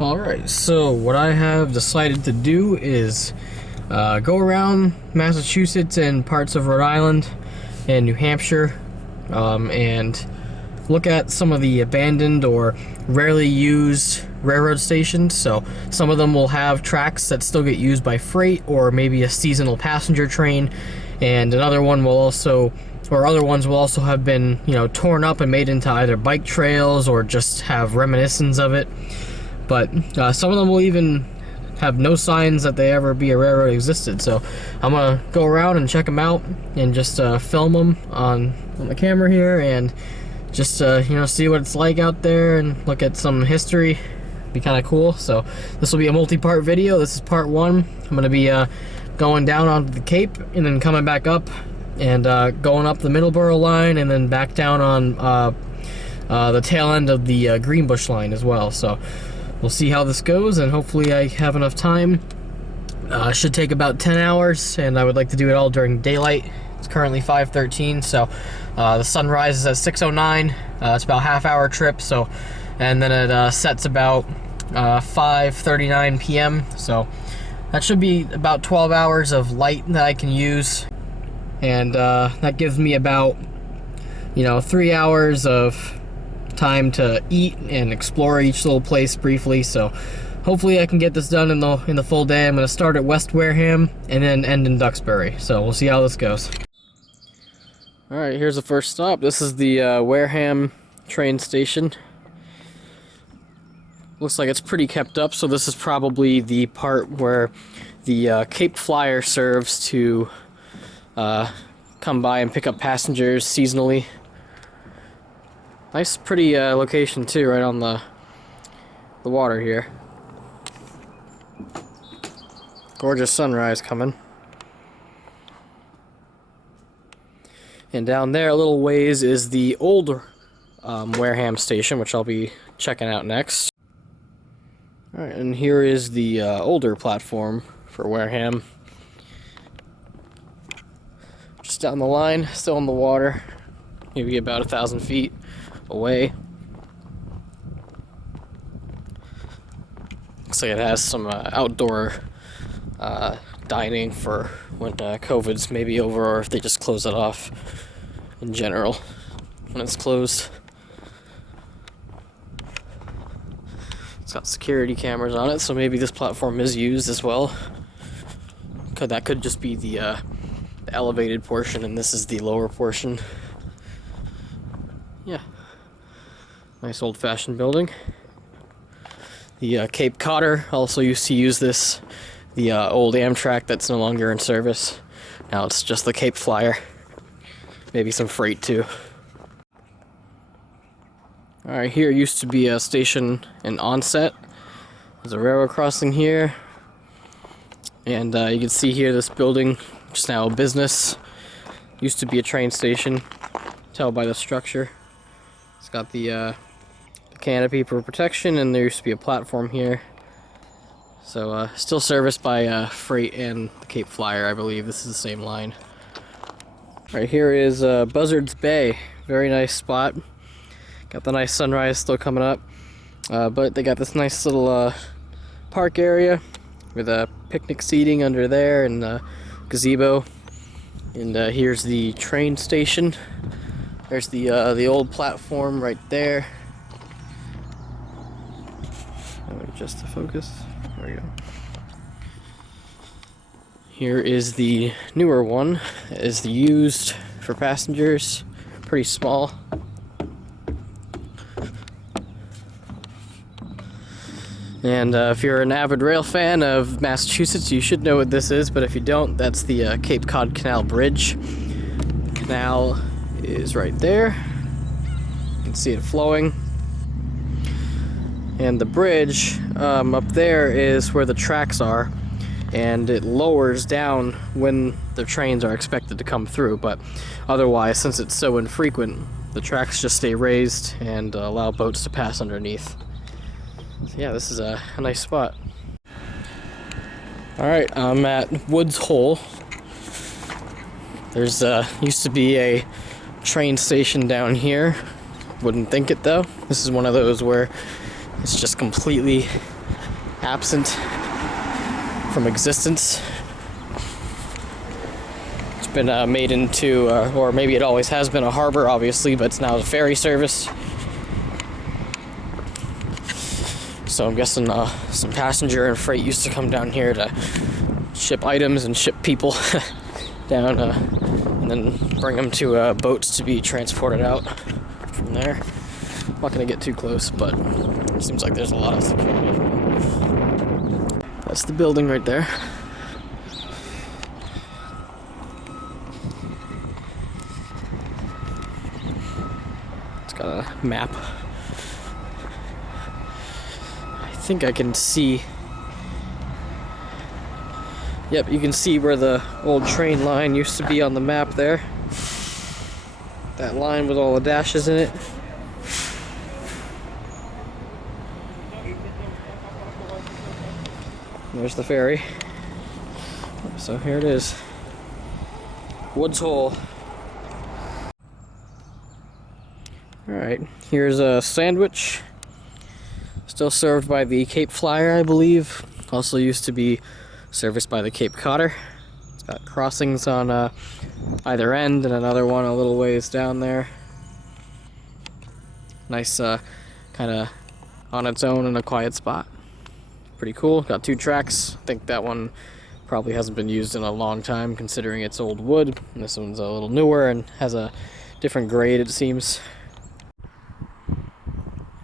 Alright, so what I have decided to do is go around Massachusetts and parts of Rhode Island and New Hampshire and look at some of the abandoned or rarely used railroad stations. So some of them will have tracks that still get used by freight or maybe a seasonal passenger train, and another one will also, or other ones will also have been, torn up and made into either bike trails or just have reminiscence of it. But some of them will even have no signs that they ever be a railroad existed. So I'm gonna go around and check them out and just film them on the camera here and just see what it's like out there and look at some history. Be kind of cool. So this will be a multi-part video. This is part one. I'm gonna be going down onto the Cape and then coming back up and going up the Middleborough line and then back down on the tail end of the Greenbush line as well. So we'll see how this goes, and hopefully I have enough time. Should take about 10 hours, and I would like to do it all during daylight. It's currently 5:13, so the sun rises at 6:09. It's about a half-hour trip, so, and then it sets about 5:39 p.m. So that should be about 12 hours of light that I can use, and that gives me about 3 hours of time to eat and explore each little place briefly. So hopefully I can get this done in the full day. I'm going to start at West Wareham and then end in Duxbury. So we'll see how this goes. Alright, here's the first stop. This is the Wareham train station. Looks like it's pretty kept up, so this is probably the part where the Cape Flyer serves to come by and pick up passengers seasonally. Nice, pretty location too, right on the water here. Gorgeous sunrise coming. And down there a little ways is the old Wareham station, which I'll be checking out next. Alright, and here is the older platform for Wareham. Just down the line, still in the water, maybe about 1,000 feet away. Looks like it has some outdoor dining for when COVID's maybe over, or if they just close it off in general when it's closed. It's got security cameras on it, so maybe this platform is used as well. That could just be the elevated portion, and this is the lower portion. Yeah. Nice old-fashioned building. The Cape Codder also used to use this, the old Amtrak that's no longer in service. Now it's just the Cape Flyer. Maybe some freight too. Alright, here used to be a station in Onset. There's a railroad crossing here. And you can see here this building, which is now a business. Used to be a train station. Tell by the structure. It's got the canopy for protection, and there used to be a platform here. So still serviced by freight and the Cape Flyer, I believe. This is the same line. Right here is Buzzards Bay. Very nice spot. Got the nice sunrise still coming up. But they got this nice little park area with picnic seating under there and gazebo. And here's the train station. There's the old platform right there. Just to focus. There we go. Here is the newer one. It is the used for passengers. Pretty small. And if you're an avid rail fan of Massachusetts, you should know what this is, but if you don't, that's the Cape Cod Canal Bridge. The canal is right there. You can see it flowing. And the bridge up there is where the tracks are, and it lowers down when the trains are expected to come through, but otherwise, since it's so infrequent, the tracks just stay raised and allow boats to pass underneath. So yeah, this is a nice spot. Alright, I'm at Woods Hole. There's used to be a train station down here. Wouldn't think it though. This is one of those where it's just completely absent from existence. It's been made into, or maybe it always has been a harbor, obviously, but it's now a ferry service. So I'm guessing some passenger and freight used to come down here to ship items and ship people down, and then bring them to boats to be transported out from there. I'm not going to get too close, but it seems like there's a lot of security. That's the building right there. It's got a map. I think I can see. Yep, you can see where the old train line used to be on the map there. That line with all the dashes in it. There's the ferry. So here it is. Woods Hole. Alright, here's a sandwich. Still served by the Cape Flyer, I believe. Also used to be serviced by the Cape Codder. It's got crossings on either end and another one a little ways down there. Nice kind of on its own in a quiet spot. Pretty cool. Got 2 tracks. I think that one probably hasn't been used in a long time considering it's old wood. And this one's a little newer and has a different grade, it seems.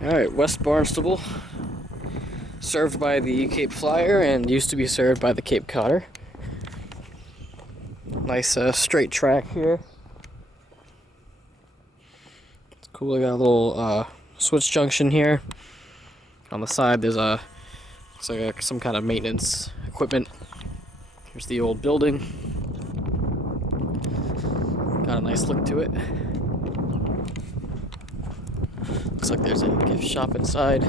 Alright, West Barnstable. Served by the Cape Flyer and used to be served by the Cape Codder. Nice straight track here. It's cool. I got a little switch junction here. On the side there's looks like some kind of maintenance equipment. Here's the old building. Got a nice look to it. Looks like there's a gift shop inside.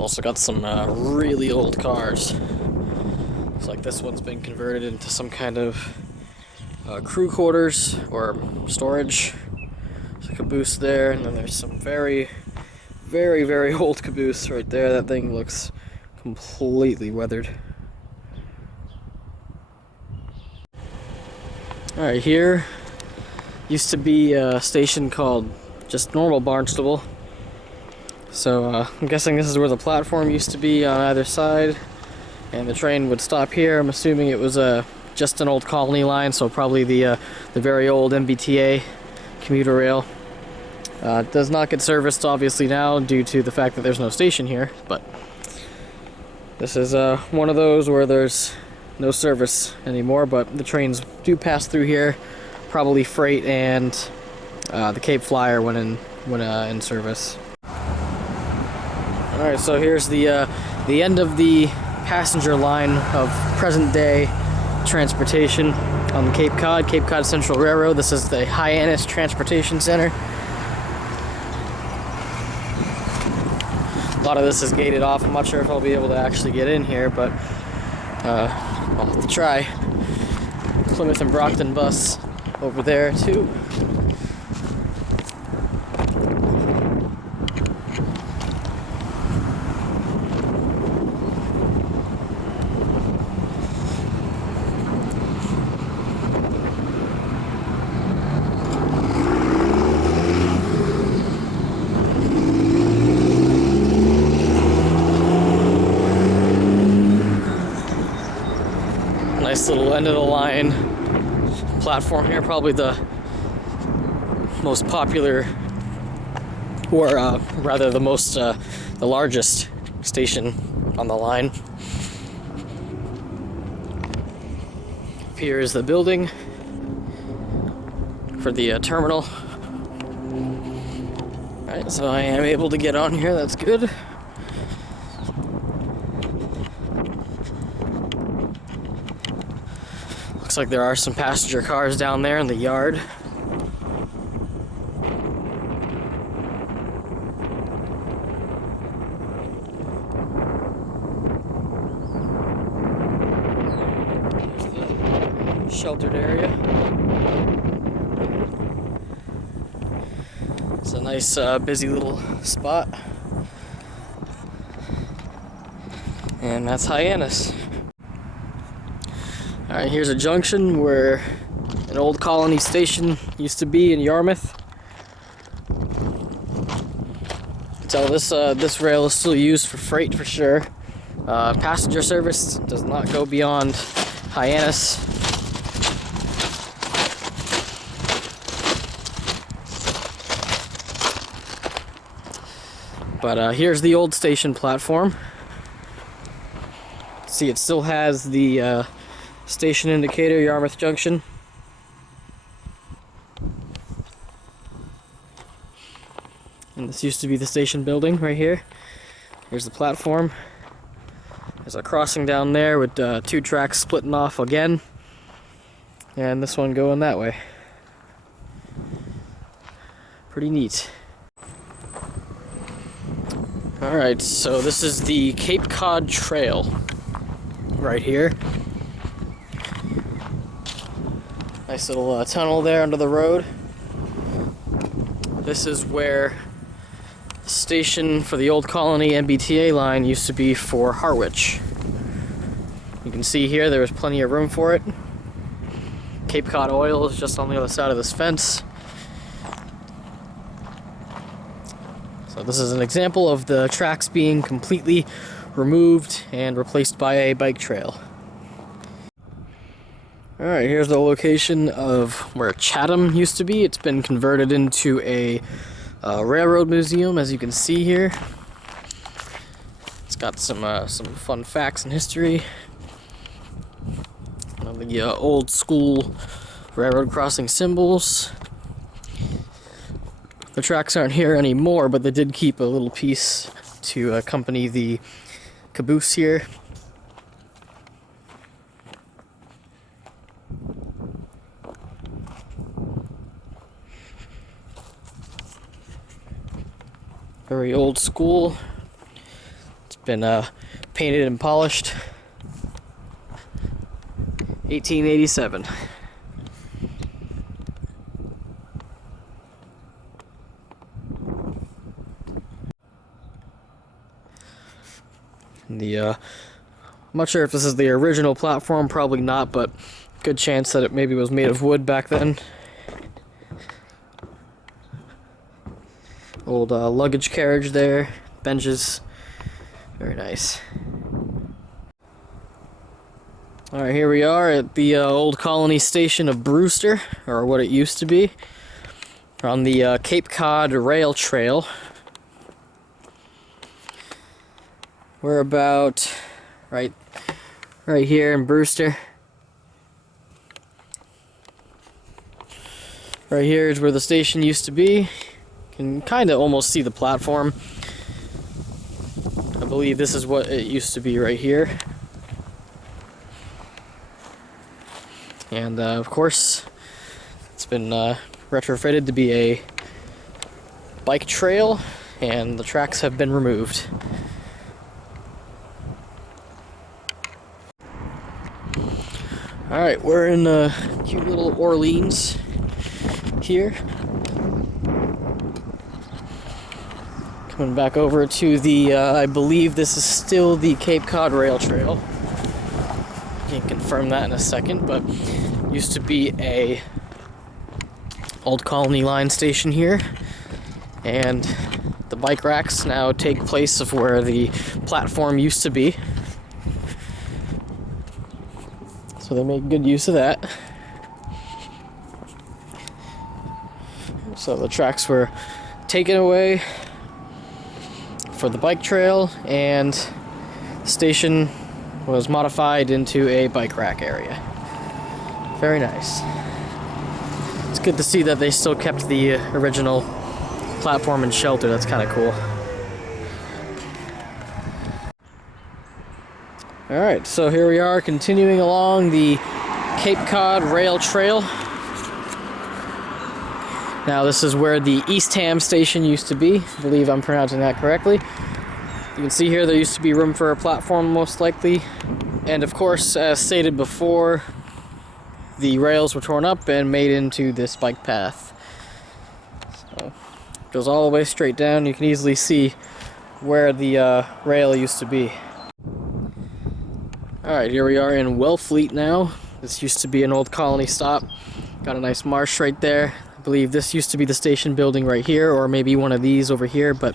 Also got some really old cars. Looks like this one's been converted into some kind of crew quarters or storage. There's a caboose there, and then there's some very, very, very old caboose right there. That thing looks completely weathered. Alright, here used to be a station called just normal Barnstable. So I'm guessing this is where the platform used to be on either side, and the train would stop here. I'm assuming it was just an old colony line, so probably the very old MBTA commuter rail. It does not get serviced obviously now due to the fact that there's no station here, but this is one of those where there's no service anymore, but the trains do pass through here, probably freight and the Cape Flyer when in service. Alright, so here's the end of the passenger line of present day transportation on the Cape Cod Central Railroad. This is the Hyannis Transportation Center. A lot of this is gated off. I'm not sure if I'll be able to actually get in here, but I'll have to try. Plymouth and Brockton bus over there too. Nice little end of the line platform here, probably the most popular, or rather the largest station on the line. Here is the building for the terminal. Alright, so I am able to get on here, that's good. Looks like there are some passenger cars down there in the yard. There's the sheltered area. It's a nice busy little spot. And that's Hyannis. Alright, here's a junction where an old colony station used to be in Yarmouth. You can tell this rail is still used for freight for sure. Passenger service does not go beyond Hyannis. But here's the old station platform. See, it still has the station indicator, Yarmouth Junction. And this used to be the station building right here. Here's the platform. There's a crossing down there with 2 tracks splitting off again. And this one going that way. Pretty neat. Alright, so this is the Cape Cod Trail right here. Nice little tunnel there under the road. This is where the station for the old colony MBTA line used to be for Harwich. You can see here there was plenty of room for it. Cape Cod Oil is just on the other side of this fence. So this is an example of the tracks being completely removed and replaced by a bike trail. Alright, here's the location of where Chatham used to be. It's been converted into a railroad museum, as you can see here. It's got some fun facts and history. The old school railroad crossing symbols. The tracks aren't here anymore, but they did keep a little piece to accompany the caboose here. Very old school. It's been painted and polished. 1887. I'm not sure if this is the original platform, probably not, but good chance that it maybe was made of wood back then. Old luggage carriage there, benches, very nice. Alright, here we are at the old colony station of Brewster, or what it used to be, on the Cape Cod Rail Trail. We're about right here in Brewster. Right here is where the station used to be. You can kind of almost see the platform. I believe this is what it used to be right here. And of course, it's been retrofitted to be a bike trail, and the tracks have been removed. Alright, we're in cute little Orleans here. Coming back over to the, I believe this is still the Cape Cod Rail Trail. Can't confirm that in a second, but used to be a old colony line station here. And the bike racks now take place of where the platform used to be. So they make good use of that. So the tracks were taken away for the bike trail, and the station was modified into a bike rack area. Very nice. It's good to see that they still kept the original platform and shelter. That's kind of cool. Alright, so here we are continuing along the Cape Cod Rail Trail. Now this is where the Eastham station used to be. I believe I'm pronouncing that correctly. You can see here there used to be room for a platform, most likely. And of course, as stated before, the rails were torn up and made into this bike path. So Goes all the way straight down. You can easily see where the rail used to be. Alright, here we are in Wellfleet now. This used to be an old colony stop. Got a nice marsh right there. I believe this used to be the station building right here, or maybe one of these over here, but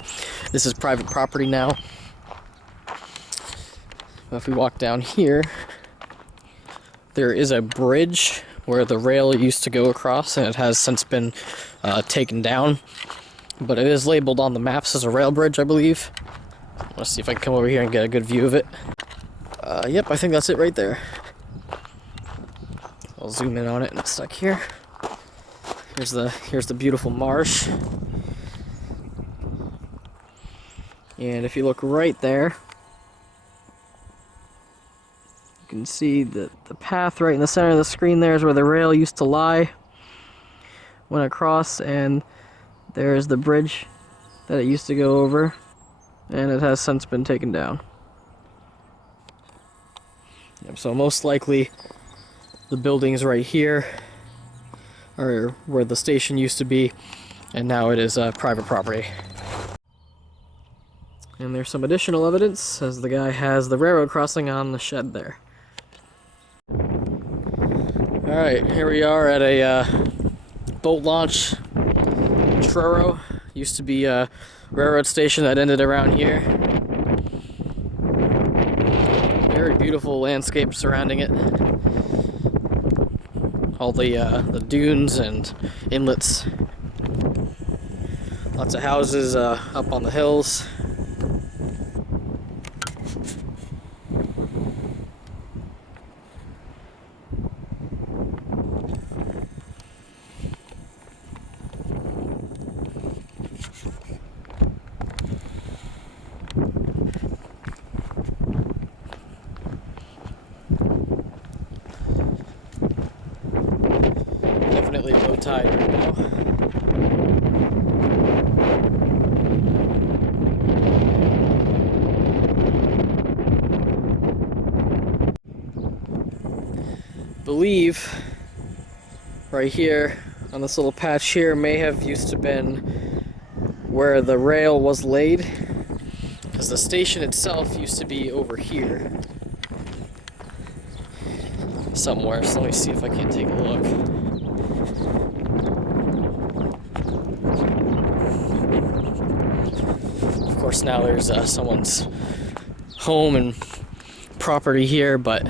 this is private property now. If we walk down here, there is a bridge where the rail used to go across, and it has since been taken down. But it is labeled on the maps as a rail bridge, I believe. Let's see if I can come over here and get a good view of it. Yep, I think that's it right there. I'll zoom in on it in a sec here. Here's the beautiful marsh. And if you look right there, you can see the path right in the center of the screen there is where the rail used to lie. Went across, and there's the bridge that it used to go over, and it has since been taken down. Yep, so most likely the buildings right here are where the station used to be, and now it is private property. And there's some additional evidence, as the guy has the railroad crossing on the shed there. Alright, here we are at a boat launch. Truro used to be a railroad station that ended around here. Very beautiful landscape surrounding it. All the dunes and inlets. Lots of houses up on the hills. Definitely low tide right now. Believe right here on this little patch here may have used to been where the rail was laid, because the station itself used to be over here somewhere. So let me see if I can take a look. Of course, now there's someone's home and property here, but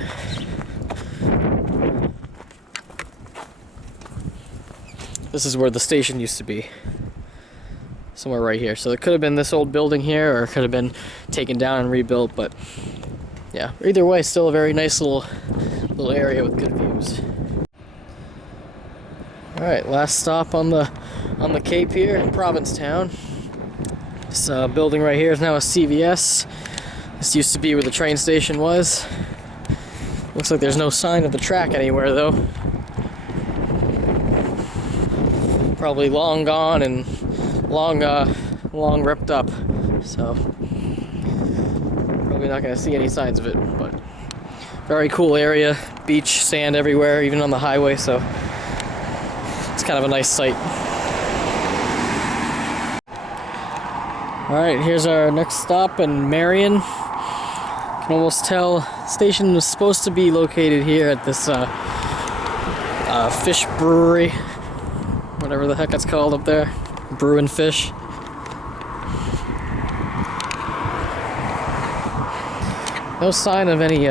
this is where the station used to be. Somewhere right here. So it could have been this old building here, or it could have been taken down and rebuilt, but yeah, either way, still a very nice little area with good views. Alright, last stop on the Cape here in Provincetown. This building right here is now a CVS. This used to be where the train station was. Looks like there's no sign of the track anywhere though. Probably long gone and long ripped up. So probably not going to see any signs of it, but very cool area. Beach, sand everywhere, even on the highway, so it's kind of a nice sight. Alright, here's our next stop in Marion. You can almost tell the station was supposed to be located here at this fish brewery, whatever the heck it's called up there. Brewing fish. No sign of any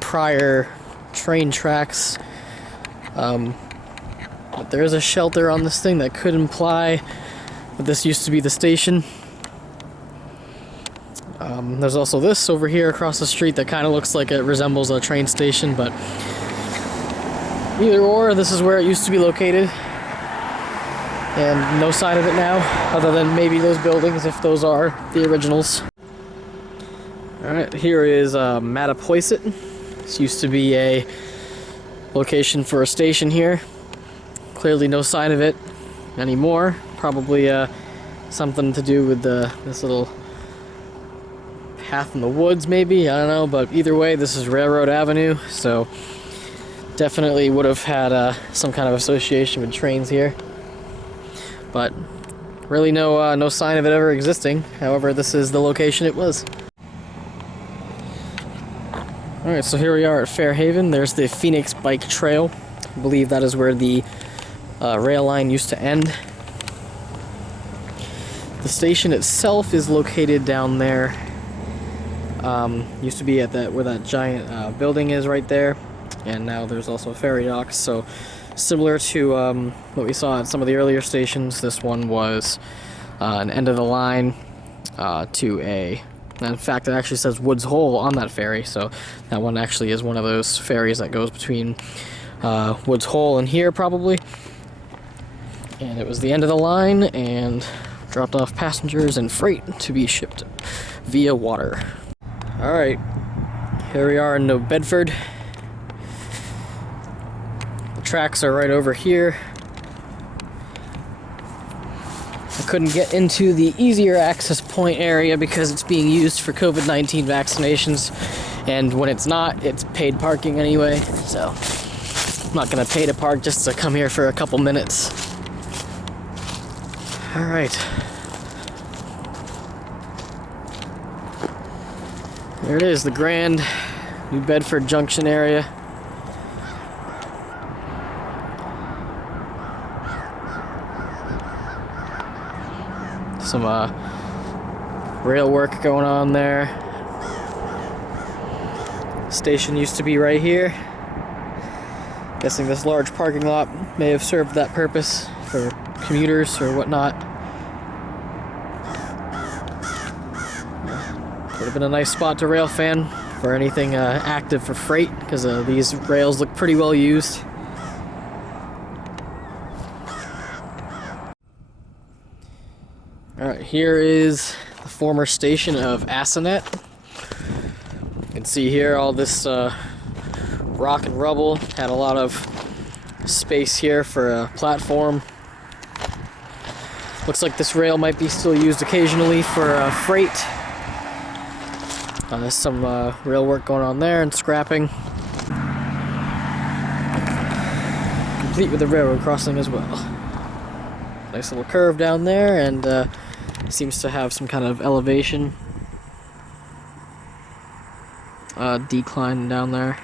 prior train tracks, but there is a shelter on this thing that could imply that this used to be the station. There's also this over here across the street that kind of looks like it resembles a train station, but either or, this is where it used to be located, and no sign of it now, other than maybe those buildings, if those are the originals. Alright, here is Mattapoisett. This used to be a location for a station here. Clearly no sign of it anymore. Probably something to do with this little path in the woods, maybe, I don't know, but either way, this is Railroad Avenue, so definitely would have had some kind of association with trains here. but really no sign of it ever existing. However, this is the location it was. Alright, so here we are at Fairhaven. There's the Phoenix Bike Trail. I believe that is where the rail line used to end. The station itself is located down there. Used to be at where that giant building is right there, and now there's also a ferry docks. So similar to what we saw at some of the earlier stations, this one was an end of the line to a. In fact, it actually says Woods Hole on that ferry, so that one actually is one of those ferries that goes between Woods Hole and here, probably. And it was the end of the line and dropped off passengers and freight to be shipped via water. Alright, here we are in New Bedford. The tracks are right over here. I couldn't get into the easier access point area because it's being used for COVID-19 vaccinations, and when it's not, it's paid parking anyway, so I'm not gonna pay to park just to come here for a couple minutes. Alright. There it is, the Grand New Bedford Junction area. Some rail work going on there. Station used to be right here. Guessing this large parking lot may have served that purpose for commuters or whatnot. Would have been a nice spot to rail fan for anything active for freight, because these rails look pretty well used. Alright, here is the former station of Assonet. You can see here all this rock and rubble. Had a lot of space here for a platform. Looks like this rail might be still used occasionally for freight. There's some rail work going on there and scrapping. Complete with the railroad crossing as well. Nice little curve down there, and seems to have some kind of elevation decline down there.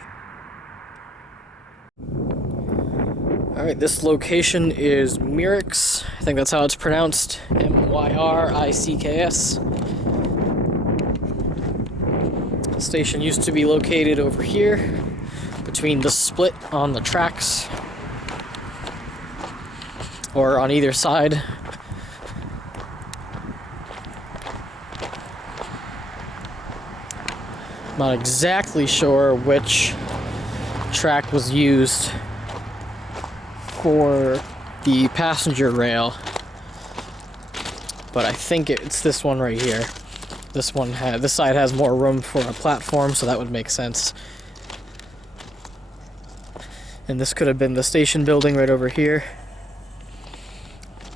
Alright, this location is Myricks. I think that's how it's pronounced. M-Y-R-I-C-K-S. The station used to be located over here, between the split on the tracks, or on either side. Not exactly sure which track was used for the passenger rail, but I think it's this one right here. This side has more room for a platform, so that would make sense. And this could have been the station building right over here.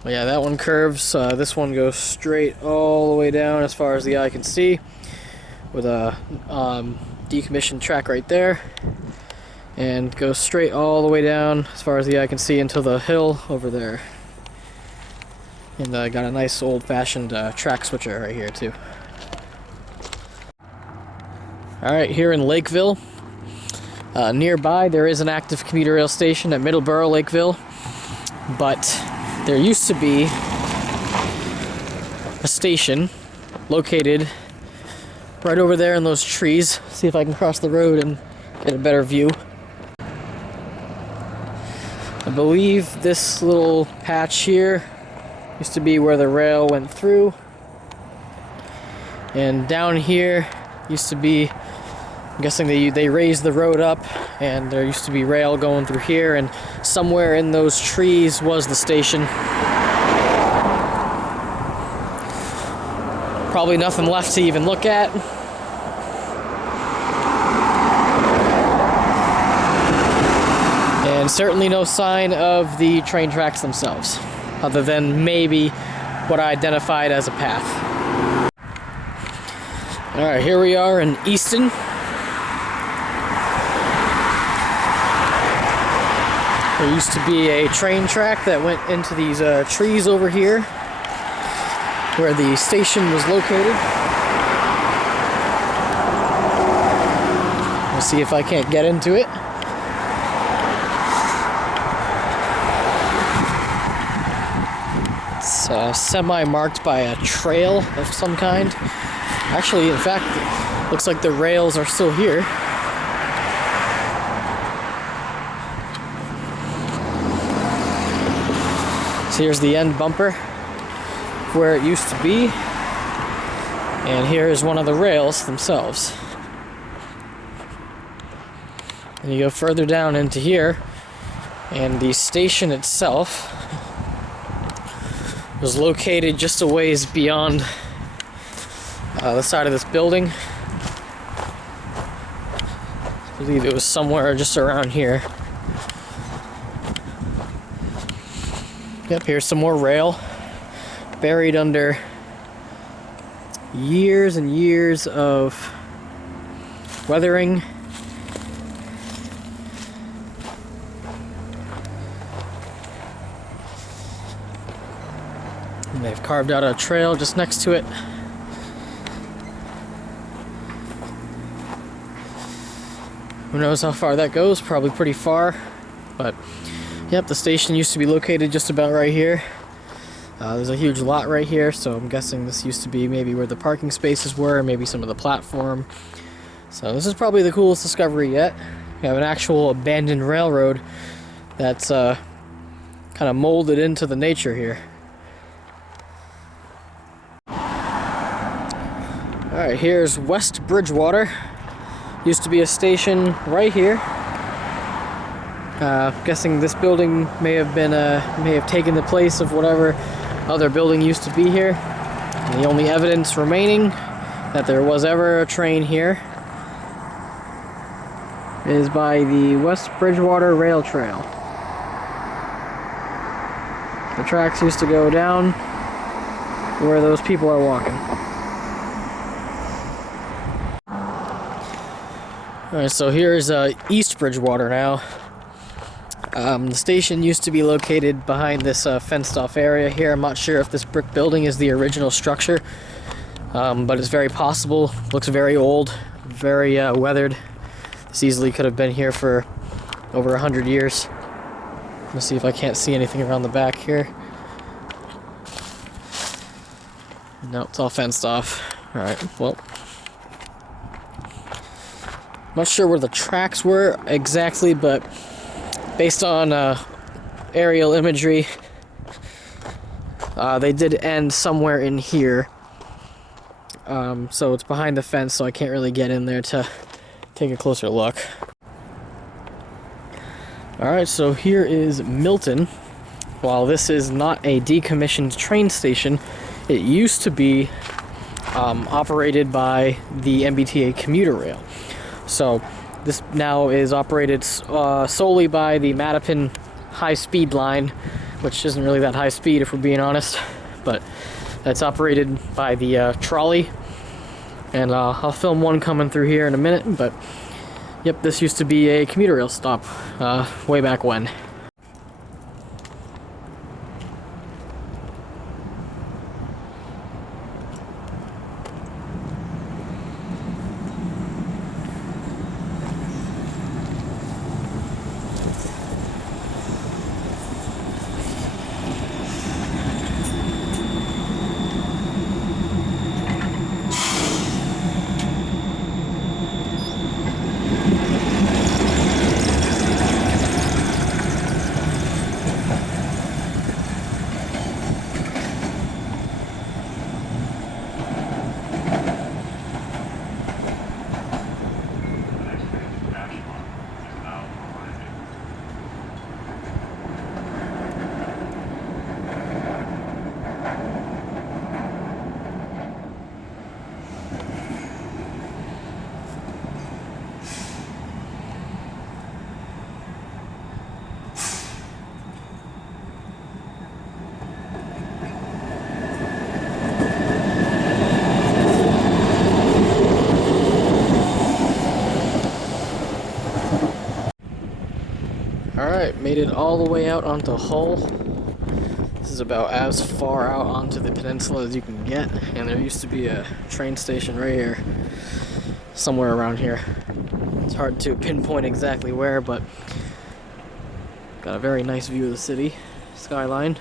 But yeah, that one curves. This one goes straight all the way down as far as the eye can see, with a decommissioned track right there, and goes straight all the way down as far as the eye can see until the hill over there. And got a nice old-fashioned track switcher right here too. Alright, here in Lakeville, nearby there is an active commuter rail station at Middleborough, Lakeville, but there used to be a station located right over there in those trees. See if I can cross the road and get a better view. I believe this little patch here used to be where the rail went through. And down here used to be, I'm guessing they raised the road up, and there used to be rail going through here, and somewhere in those trees was the station. Probably nothing left to even look at. And certainly no sign of the train tracks themselves, other than maybe what I identified as a path. Alright, here we are in Easton. There used to be a train track that went into these trees over here where the station was located. Let's see if I can't get into it. It's semi-marked by a trail of some kind. Actually, in fact, it looks like the rails are still here. So here's the end bumper where it used to be, and here is one of the rails themselves. And you go further down into here, and the station itself was located just a ways beyond the side of this building. I believe it was somewhere just around here. Yep, here's some more rail buried under years and years of weathering. And they've carved out a trail just next to it. Who knows how far that goes? Probably pretty far. But yep, the station used to be located just about right here. There's a huge lot right here, so I'm guessing this used to be maybe where the parking spaces were, maybe some of the platform. So this is probably the coolest discovery yet. We have an actual abandoned railroad that's kind of molded into the nature here. Alright, here's West Bridgewater. Used to be a station right here. Guessing this building may have taken the place of whatever other building used to be here. And the only evidence remaining that there was ever a train here is by the West Bridgewater Rail Trail. The tracks used to go down where those people are walking. Alright, so here's East Bridgewater now. The station used to be located behind this fenced-off area here. I'm not sure if this brick building is the original structure, but it's very possible. Looks very old, very weathered. This easily could have been here for over 100 years. Let's see if I can't see anything around the back here. No, it's all fenced off. Alright, well. Not sure where the tracks were exactly, but based on aerial imagery, they did end somewhere in here. So it's behind the fence, so I can't really get in there to take a closer look. Alright, so here is Milton. While this is not a decommissioned train station, it used to be operated by the MBTA commuter rail. So this now is operated solely by the Mattapan high-speed line, which isn't really that high speed if we're being honest, but that's operated by the trolley. And I'll film one coming through here in a minute, but yep, this used to be a commuter rail stop way back when. Alright, made it all the way out onto Hull. This is about as far out onto the peninsula as you can get, and there used to be a train station right here, somewhere around here. It's hard to pinpoint exactly where, but got a very nice view of the city skyline.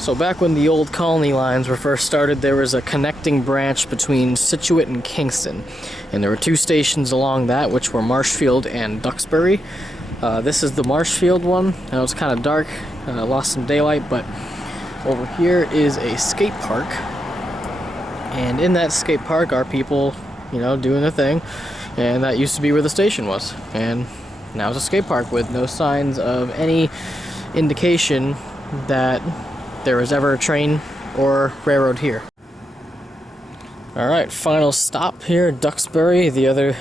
So back when the old colony lines were first started, there was a connecting branch between Scituate and Kingston, and there were two stations along that, which were Marshfield and Duxbury. This is the Marshfield one. Now it's kind of dark, lost some daylight, but over here is a skate park, and in that skate park are people, doing their thing, and that used to be where the station was, and now it's a skate park with no signs of any indication that there was ever a train or railroad here. Alright, final stop here, Duxbury, the other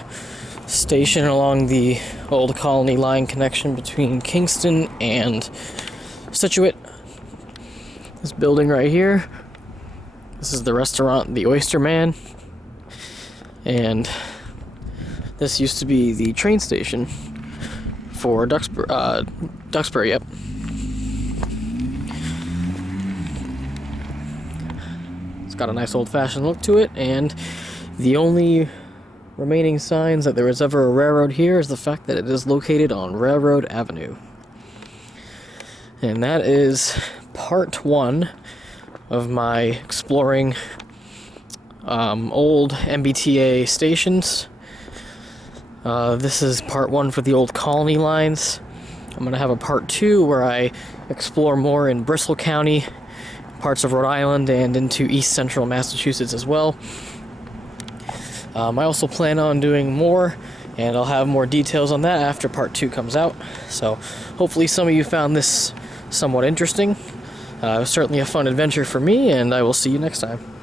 station along the old colony line connection between Kingston and Scituate. This building right here, this is the restaurant, the Oyster Man, and this used to be the train station for Duxbury, yep. Got a nice old-fashioned look to it, and the only remaining signs that there was ever a railroad here is the fact that it is located on Railroad Avenue. And that is part one of my exploring old MBTA stations. This is part one for the old colony lines. I'm going to have a part two where I explore more in Bristol County, parts of Rhode Island, and into East Central Massachusetts as well. I also plan on doing more, and I'll have more details on that after part 2 comes out. So hopefully some of you found this somewhat interesting. It was certainly a fun adventure for me, and I will see you next time.